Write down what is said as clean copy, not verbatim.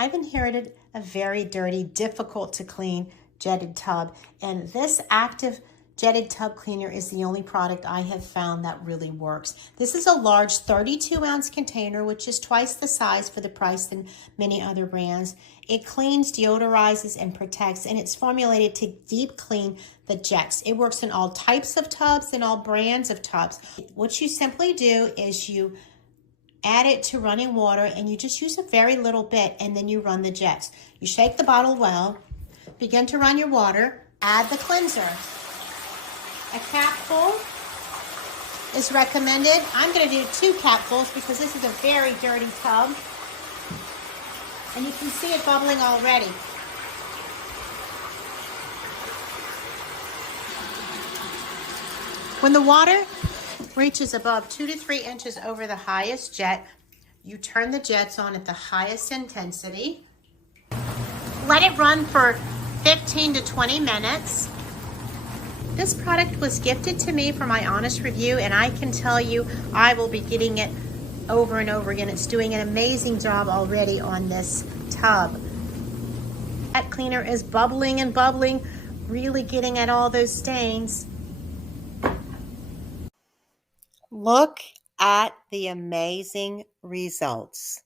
I've inherited a very dirty, difficult to clean jetted tub, and this active jetted tub cleaner is the only product I have found that really works. This is a large 32-ounce container, which is twice the size for the price than many other brands. It cleans, deodorizes, and protects, and it's formulated to deep clean the jets. It works in all types of tubs and all brands of tubs. What you simply do is you add it to running water, and you just use a very little bit, and then you run the jets. You shake the bottle well, begin to run your water, add the cleanser. A capful is recommended. I'm going to do 2 capfuls because this is a very dirty tub, and you can see it bubbling already. When the water reaches above 2 to 3 inches over the highest jet, you turn the jets on at the highest intensity. Let it run for 15 to 20 minutes. This product was gifted to me for my honest review, and I can tell you I will be getting it over and over again. It's doing an amazing job already on this tub. That cleaner is bubbling and bubbling, really getting at all those stains. Look at the amazing results.